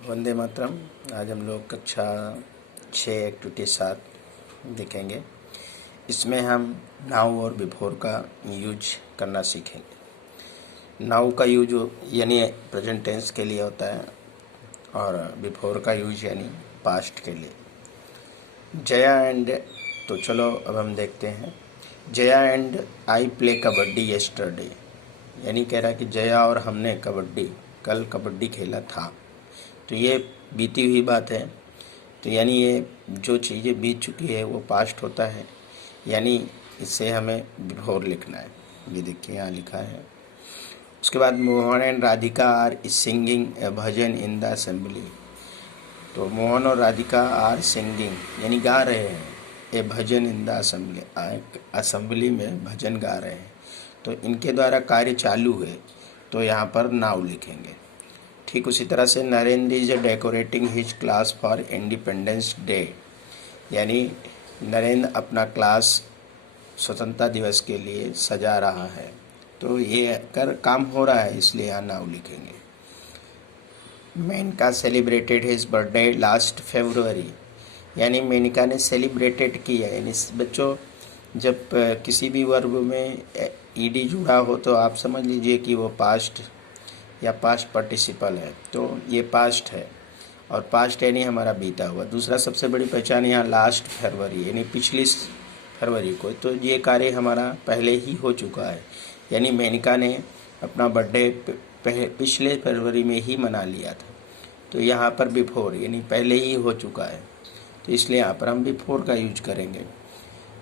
वंदे मातरम। आज हम लोग कक्षा 6 एक्टिविटी 7 देखेंगे। इसमें हम नाउ और बिफोर का यूज करना सीखेंगे। नाउ का यूज यानी प्रेजेंट टेंस के लिए होता है और बिफोर का यूज यानी पास्ट के लिए। जया एंड, तो चलो अब हम देखते हैं। Jaya and I play kabaddi yesterday, यानी कह रहा है कि जया और हमने कल कबड्डी खेला था। तो ये बीती हुई बात है, तो यानी ये जो चीज़ें बीत चुकी है वो पास्ट होता है, यानी इससे हमें बिफोर लिखना है। ये देखिए यहाँ लिखा है। उसके बाद Mohan and Radhika are singing a bhajan in the assembly. तो मोहन और राधिका आर सिंगिंग यानी गा रहे हैं ए bhajan in the assembly, assembly में भजन गा रहे हैं। तो इनके द्वारा कार्य चालू है, तो यहाँ पर नाउ लिखेंगे। ठीक उसी तरह से Narendra is decorating his class for independence day, यानी नरेंद्र अपना क्लास स्वतंत्रता दिवस के लिए सजा रहा है। तो ये काम हो रहा है, इसलिए यहाँ नाउ लिखेंगे। Menka celebrated his birthday last February, यानी मेनका ने सेलिब्रेटेड किया। यानी बच्चों, जब किसी भी वर्ब में ईडी जुड़ा हो तो आप समझ लीजिए कि वो पास्ट या पास्ट पार्टिसिपल है, तो ये पास्ट है और पास्ट यानी हमारा बीता हुआ। दूसरा सबसे बड़ी पहचान यहाँ लास्ट फरवरी यानी पिछली फरवरी को, तो ये कार्य हमारा पहले ही हो चुका है, यानी मेनका ने अपना बर्थडे पिछले फरवरी में ही मना लिया था। तो यहाँ पर बिफोर यानी पहले ही हो चुका है, तो इसलिए यहाँ पर हम बिफोर का यूज करेंगे।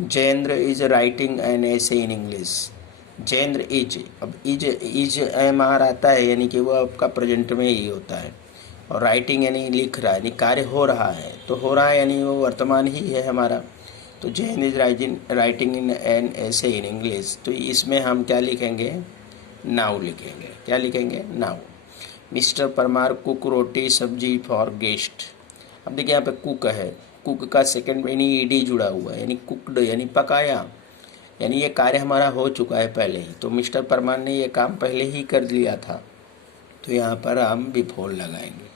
Jayendra is writing an essay in English. Jayendra is, अब इज एम आर आता है, यानी कि वो आपका प्रेजेंट में ही होता है, और राइटिंग यानी लिख रहा है, यानी कार्य हो रहा है। तो हो रहा है यानी वो वर्तमान ही है हमारा। तो Jayendra is writing in an essay in English, तो इसमें हम क्या लिखेंगे? नाउ लिखेंगे। क्या लिखेंगे? नाउ। मिस्टर परमार कुक रोटी सब्जी फॉर गेस्ट। अब देखिए यहाँ पे कुक है, कुक का सेकंड यानी ईडी जुड़ा हुआ है, यानी कुकड यानी पकाया, यानी ये कार्य हमारा हो चुका है पहले ही। तो मिस्टर परमार ने ये काम पहले ही कर लिया था, तो यहाँ पर हम बिफोर लगाएंगे।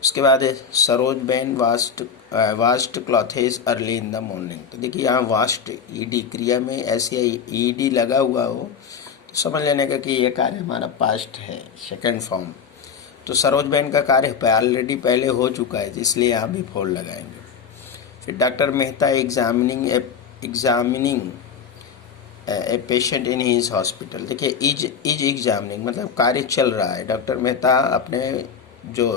उसके बाद Saroj ban vast clothes early in the morning. तो देखिए यहाँ वास्ट ईडी क्रिया में ऐसे ईडी लगा हुआ हो तो समझ लेने का कि ये कार्य हमारा पास्ट है, सेकेंड फॉर्म। तो सरोज बैन का कार्य ऑलरेडी पहले हो चुका है, इसलिए यहाँ बिफोर लगाएंगे। फिर doctor Mehta examining a patient in his hospital. देखिए इज एग्जामिनिंग मतलब कार्य चल रहा है, डॉक्टर मेहता अपने जो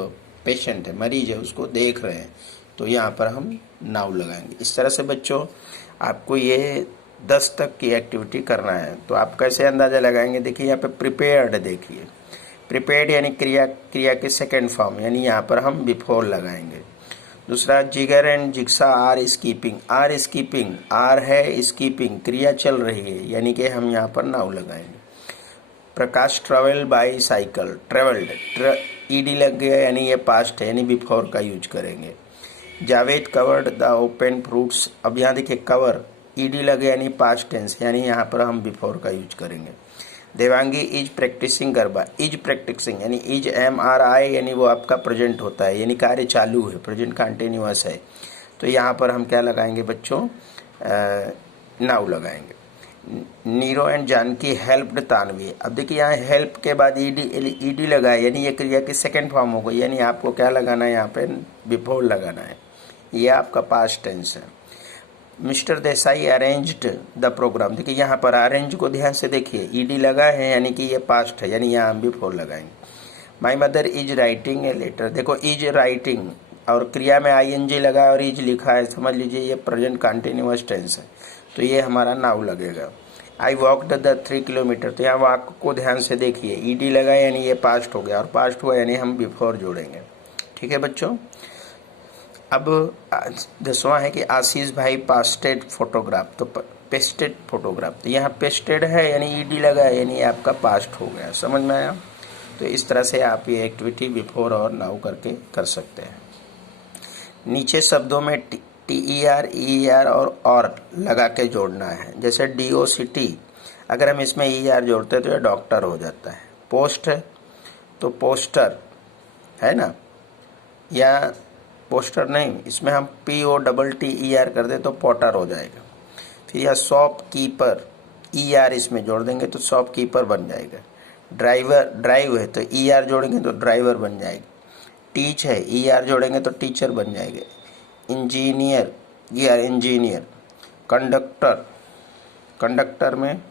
पेशेंट है, मरीज है, उसको देख रहे हैं, तो यहाँ पर हम नाउ लगाएंगे। इस तरह से बच्चों आपको ये 10 तक की एक्टिविटी करना है। तो आप कैसे अंदाज़ा लगाएंगे? देखिए यहाँ पे प्रिपेयर्ड, देखिए प्रिपेयर्ड यानी क्रिया के सेकेंड फॉर्म, यानी यहाँ पर हम बिफोर लगाएंगे। दूसरा जिगर एंड जिक्सा आर स्कीपिंग। आर है स्कीपिंग, क्रिया चल रही है, यानी कि हम यहाँ पर नाउ लगाएंगे। Prakash travel by cycle, travelled ED लग गया, यानी ये पास्ट है, यानी बिफोर का यूज करेंगे। Javed covered the open fruits. अब यहाँ देखिए कवर ईडी लगे यानी पास्ट टेंस, यानी यहाँ पर हम बिफोर का यूज करेंगे। Devangi is practising garba. Is practising यानी इज एम आर आई, यानी वो आपका प्रेजेंट होता है, यानी कार्य चालू है, प्रेजेंट कंटिन्यूअस है। तो यहाँ पर हम क्या लगाएंगे बच्चों? नाउ लगाएंगे। Nero and Janaki helped Tanvi. अब देखिए यहाँ हेल्प के बाद ईडी लगा है, यानी ये क्रिया की सेकेंड फॉर्म हो गई, यानी आपको क्या लगाना है? यहाँ पे बिफोर लगाना है, ये आपका पास्ट टेंस है। Mister Desai arranged the programme. देखिए यहाँ पर अरेंज को ध्यान से देखिए, ईडी लगा है, यानी कि ये पास्ट है, यानी यहाँ हम बिफोर लगाएंगे। My mother is writing a letter. देखो इज राइटिंग और क्रिया में आईएनजी लगा और इज लिखा है, समझ लीजिए ये प्रेजेंट कंटिन्यूअस टेंस है, तो ये हमारा नाउ लगेगा। I walked the 3 kilometre. तो यहाँ वॉक को ध्यान से देखिए, ईडी लगा यानी ये पास्ट हो गया, और पास्ट हुआ यानी हम बिफोर जोड़ेंगे। ठीक है बच्चों। अब 10वां है कि आशीष भाई पास्टेड फोटोग्राफ। तो पेस्टेड फोटोग्राफ, तो यहाँ पेस्टेड है यानी ईडी लगा है, यानी आपका पास्ट हो गया। समझ में आया? तो इस तरह से आप ये एक्टिविटी बिफोर और नाउ करके कर सकते हैं। नीचे शब्दों में TER ER और लगा के जोड़ना है। जैसे DOCT, अगर हम इसमें ER जोड़ते हैं तो ये डॉक्टर हो जाता है। पोस्ट है तो पोस्टर है ना, या पोस्टर नहीं, इसमें हम POTTER कर दे तो पॉटर हो जाएगा। फिर या शॉपकीपर, ER इसमें जोड़ देंगे तो शॉपकीपर बन जाएगा। ड्राइवर, ड्राइव है तो ER जोड़ेंगे तो ड्राइवर बन जाएगा। टीच है, ER जोड़ेंगे तो टीचर बन जाएगा। Engineer, ER engineer. Conductor, conductor में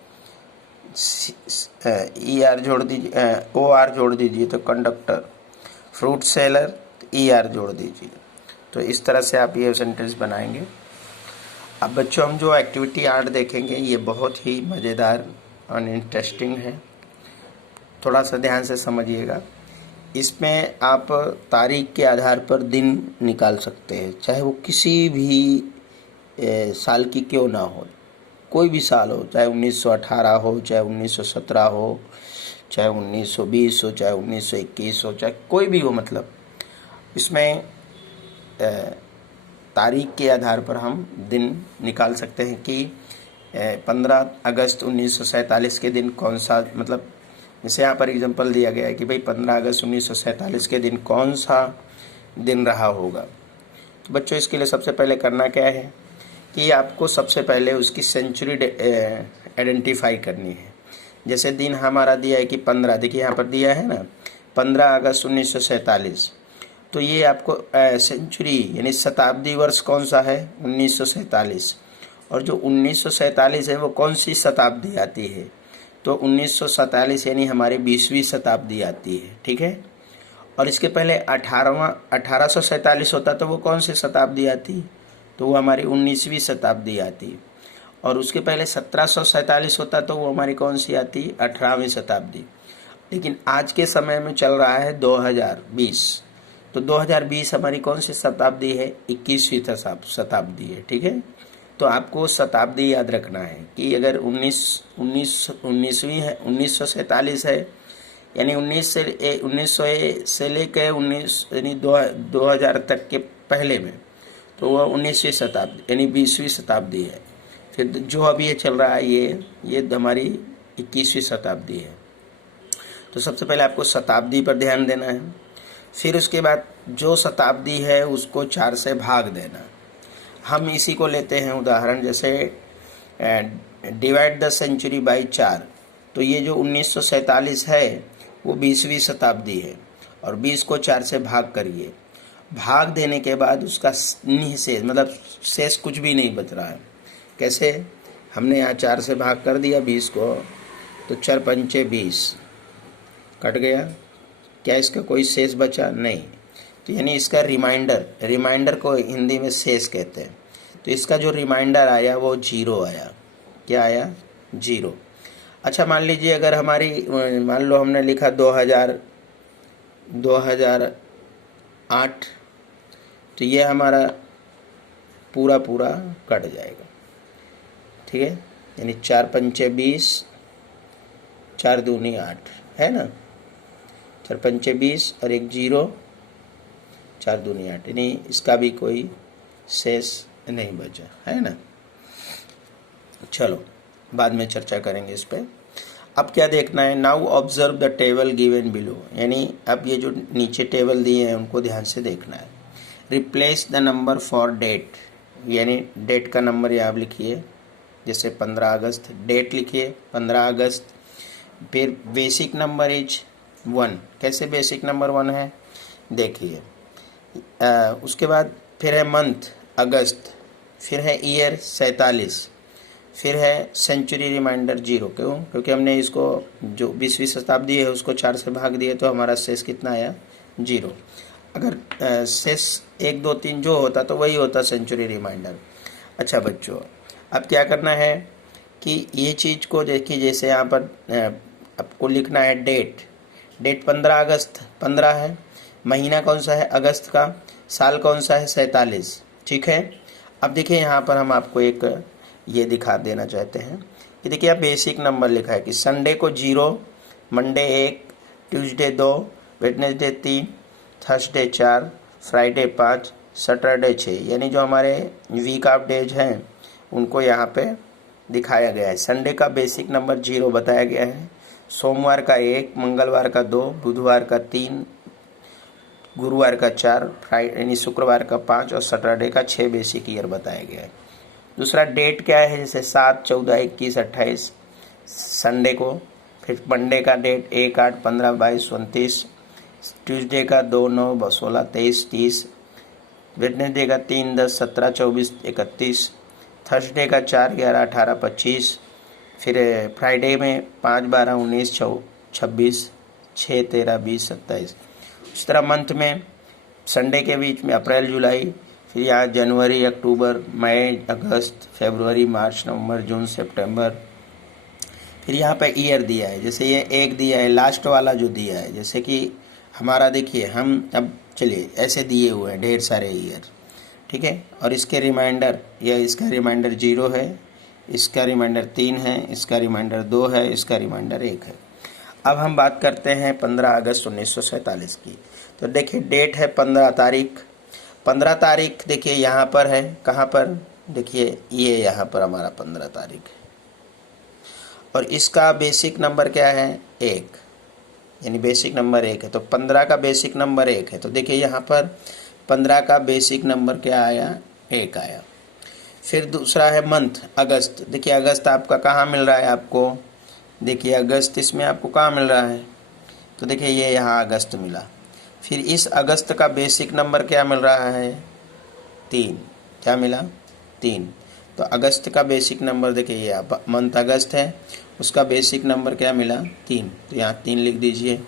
ER जोड़ दीजिए, OR जोड़ दीजिए तो कंडक्टर। फ्रूट सेलर, ER जोड़ दीजिए। तो इस तरह से आप ये सेंटेंस बनाएंगे। अब बच्चों हम जो एक्टिविटी 8 देखेंगे ये बहुत ही मज़ेदार और इंटरेस्टिंग है, थोड़ा सा ध्यान से समझिएगा। इसमें आप तारीख के आधार पर दिन निकाल सकते हैं, चाहे वो किसी भी साल की क्यों ना हो, कोई भी साल हो, चाहे 1918 हो, चाहे 1917 हो, चाहे 1920 हो, चाहे 1921 हो, चाहे कोई भी हो। मतलब इसमें तारीख के आधार पर हम दिन निकाल सकते हैं कि 15 अगस्त 1947 के दिन कौन सा, मतलब जैसे यहाँ पर एग्जांपल दिया गया है कि भाई 15 अगस्त 1947 के दिन कौन सा दिन रहा होगा। तो बच्चों इसके लिए सबसे पहले करना क्या है कि आपको सबसे पहले उसकी सेंचुरी आइडेंटिफाई करनी है। जैसे दिन हमारा दिया है कि 15, देखिए यहाँ पर दिया है ना 15 अगस्त 1947, तो ये आपको सेंचुरी यानी शताब्दी वर्ष कौन सा है, 1947। और जो 1947 है वो कौन सी शताब्दी आती है, तो 1947 यानी हमारी 20वीं शताब्दी आती है, ठीक है। और इसके पहले 1847 होता तो वो कौन सी शताब्दी आती, तो वो हमारी 19वीं शताब्दी आती। और उसके पहले 1747 होता तो वो हमारी कौन सी आती, 18वीं शताब्दी। लेकिन आज के समय में चल रहा है 2020, तो 2020 हमारी कौन सी शताब्दी है, 21वीं शताब्दी है, ठीक है। तो आपको शताब्दी याद रखना है कि अगर 19वीं है, 1947 है यानी 1900 से लेकर 19 यानी 2000 तक के पहले में, तो वह 19वीं शताब्दी यानी 20वीं शताब्दी है। फिर जो अभी ये चल रहा है ये हमारी 21वीं शताब्दी है। तो सबसे पहले आपको शताब्दी पर ध्यान देना है। फिर उसके बाद जो शताब्दी है उसको 4 से भाग देना। हम इसी को लेते हैं उदाहरण, जैसे डिवाइड द सेंचुरी बाय 4, तो ये जो 1947 है वो 20वीं शताब्दी है और 20 को 4 से भाग करिए। भाग देने के बाद उसका निःशेष मतलब शेष कुछ भी नहीं बच रहा है। कैसे, हमने यहाँ 4 से भाग कर दिया 20 को, तो 4 पंचे 20 कट गया, क्या इसका कोई शेष बचा, नहीं। तो यानी इसका रिमाइंडर को हिंदी में शेष कहते हैं। तो इसका जो रिमाइंडर आया वो 0 आया। क्या आया, 0। अच्छा मान लीजिए अगर हमारी, मान लो हमने लिखा 2008, तो ये हमारा पूरा कट जाएगा, ठीक है। यानी 4 पंचे 20, 4 दूनी 8 है ना, 4 पंचे 20 और एक 0, 4 दूनी 8, यानी इसका भी कोई शेष नहीं बचा है ना। चलो बाद में चर्चा करेंगे इस पे। अब क्या देखना है, now observe the table given below, यानी अब ये जो नीचे टेबल दिए हैं उनको ध्यान से देखना है। Replace the number for date, यानी डेट का नंबर यहाँ लिखिए, जैसे 15 अगस्त, डेट लिखिए 15 अगस्त। फिर बेसिक नंबर इज 1, कैसे बेसिक नंबर 1 है देखिए। उसके बाद फिर है मंथ अगस्त, फिर है ईयर 47, फिर है सेंचुरी रिमाइंडर 0। क्यों, क्योंकि हमने इसको जो 20वीं शताब्दी है उसको 4 से भाग दिए तो हमारा शेष कितना आया, 0। अगर शेष 1 2 3 जो होता तो वही होता सेंचुरी रिमाइंडर। अच्छा बच्चों अब क्या करना है कि ये चीज़ को देखिए, जैसे यहाँ पर आपको लिखना है डेट 15 अगस्त 15 है, महीना कौन सा है अगस्त का, साल कौन सा है 47, ठीक है। अब देखिए यहाँ पर हम आपको एक ये दिखा देना चाहते हैं कि देखिए आप बेसिक नंबर लिखा है कि संडे को 0, Monday 1, Tuesday 2, Wednesday 3, Thursday 4, Friday 5, Saturday 6, यानी जो हमारे वीक ऑफ डेज हैं उनको यहाँ पे दिखाया गया है। संडे का बेसिक नंबर 0 बताया गया है, सोमवार का 1, मंगलवार का 2, बुधवार का 3, गुरुवार का 4, फ्राइडे यानी शुक्रवार का 5 और सैटरडे का 6 बेसिक ईयर बताया गया है। दूसरा डेट क्या है, जैसे 7, 14, 21, 28 संडे को, फिर मंडे का डेट 1, 8, 15, 22, 29, ट्यूसडे का 2, 9, 16, 23, 30, वेडनेसडे का 3, 10, 17, 24, 31, थर्सडे का 4, 11, 18, 25, फिर फ्राइडे में 5, 12, 19, 26, 6, 13, 20, 27। इस तरह मंथ में संडे के बीच में अप्रैल, जुलाई, फिर यहाँ जनवरी, अक्टूबर, मई, अगस्त, फरवरी, मार्च, नवंबर, जून, सितंबर। फिर यहाँ पे ईयर दिया है, जैसे ये एक दिया है लास्ट वाला जो दिया है, जैसे कि हमारा देखिए हम अब चलिए ऐसे दिए हुए हैं ढेर सारे ईयर, ठीक है। और इसके रिमाइंडर, या इसका रिमाइंडर 0 है, इसका रिमाइंडर 3 है, इसका रिमाइंडर 2 है, इसका रिमाइंडर 1 है। अब हम बात करते हैं 15 अगस्त 1947 की। तो देखिए डेट है 15 तारीख। 15 तारीख देखिए यहाँ पर है, कहाँ पर, देखिए ये यहाँ पर हमारा 15 तारीख है। और इसका बेसिक नंबर क्या है, 1, यानी बेसिक नंबर 1 है। तो 15 का बेसिक नंबर 1 है। तो देखिए यहाँ पर 15 का बेसिक नंबर क्या आया, 1 आया। फिर दूसरा है मंथ, अगस्त। देखिए अगस्त आपका कहाँ मिल रहा है आपको, देखिए अगस्त इसमें आपको कहाँ मिल रहा है, तो देखिए ये यहाँ अगस्त मिला। फिर इस अगस्त का बेसिक नंबर क्या मिल रहा है, 3, क्या मिला, 3। तो अगस्त का बेसिक नंबर देखिए ये मंथ अगस्त है, उसका बेसिक नंबर क्या मिला, 3। तो यहाँ 3 लिख दीजिए।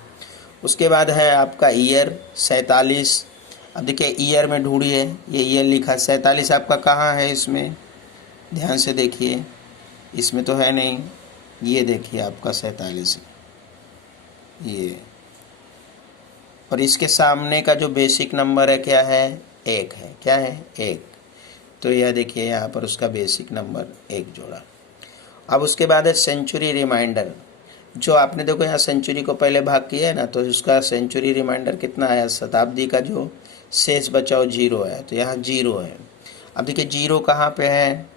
उसके बाद है आपका ईयर 47। अब देखिए ईयर में ढूंढिए, ये ईयर लिखा 47 आपका कहाँ है, इसमें ध्यान से देखिए, इसमें तो है नहीं, ये देखिए आपका 47 ये। और इसके सामने का जो बेसिक नंबर है क्या है, 1 है, क्या है, 1। तो यह देखिए यहाँ पर उसका बेसिक नंबर 1 जोड़ा। अब उसके बाद है सेंचुरी रिमाइंडर। जो आपने देखो यहाँ सेंचुरी को पहले भाग किया है ना, तो उसका सेंचुरी रिमाइंडर कितना आया, शताब्दी का जो शेष बचा वो 0 है। तो यहाँ 0 है। अब देखिए 0 कहाँ पे है,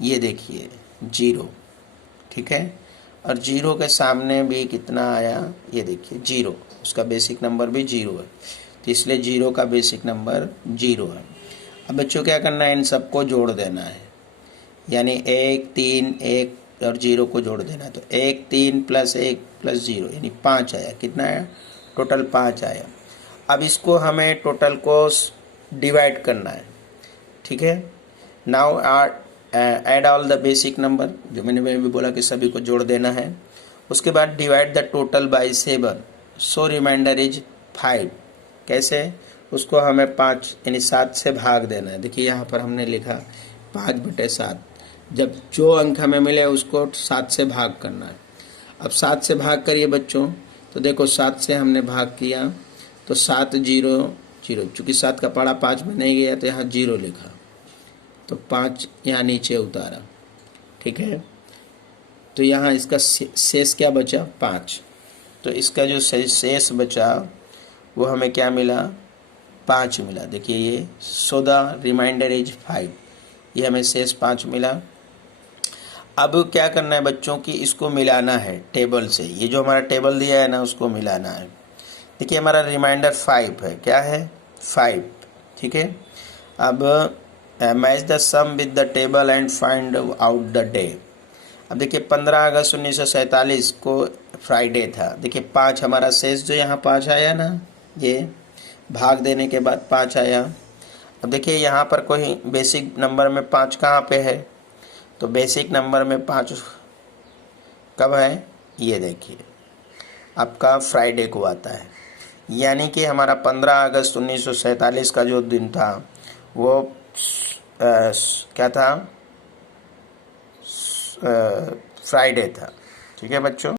ये देखिए 0, ठीक है। और 0 के सामने भी कितना आया, ये देखिए 0, उसका बेसिक नंबर भी 0 है। तो इसलिए 0 का बेसिक नंबर 0 है। अब बच्चों क्या करना है, इन सबको जोड़ देना है, यानी 1, 3, 1 और 0 को जोड़ देना है। तो 1, 3 + 1 + 0 यानी 5 आया। कितना आया, टोटल 5 आया। अब इसको हमें टोटल को डिवाइड करना है, ठीक है। Now add all the basic number, जो मैंने भी बोला कि सभी को जोड़ देना है। उसके बाद divide the total by 7, so remainder is 5। कैसे, उसको हमें 5 यानी 7 से भाग देना है। देखिए यहाँ पर हमने लिखा 5/7। जब जो अंक हमें मिले उसको 7 से भाग करना है। अब 7 से भाग करिए बच्चों, तो देखो 7 से हमने भाग किया तो 7, 0, 0। चूँकि 7 का पढ़ा 5 में नहीं गया तो यहाँ 0 लिखा, तो 5 यहाँ नीचे उतारा, ठीक है। तो यहाँ इसका शेष क्या बचा, 5। तो इसका जो शेष बचा वो हमें क्या मिला, 5 मिला। देखिए ये, सो द रिमाइंडर इज 5, ये हमें शेष 5 मिला। अब क्या करना है बच्चों की, इसको मिलाना है टेबल से। ये जो हमारा टेबल दिया है ना, उसको मिलाना है। देखिए हमारा रिमाइंडर 5 है, क्या है, 5, ठीक है। अब match the sum with the table and find out the day. अब देखिए 15 अगस्त 1947 को फ्राइडे था। देखिए 5 हमारा शेष जो यहाँ 5 आया ना, ये भाग देने के बाद 5 आया। अब देखिए यहाँ पर कोई बेसिक नंबर में 5 कहाँ पे है, तो बेसिक नंबर में 5 कब है, ये देखिए आपका फ्राइडे को आता है। यानी कि हमारा 15 अगस्त 1947 का जो दिन था वो क्या था, फ्राइडे था, ठीक है बच्चों।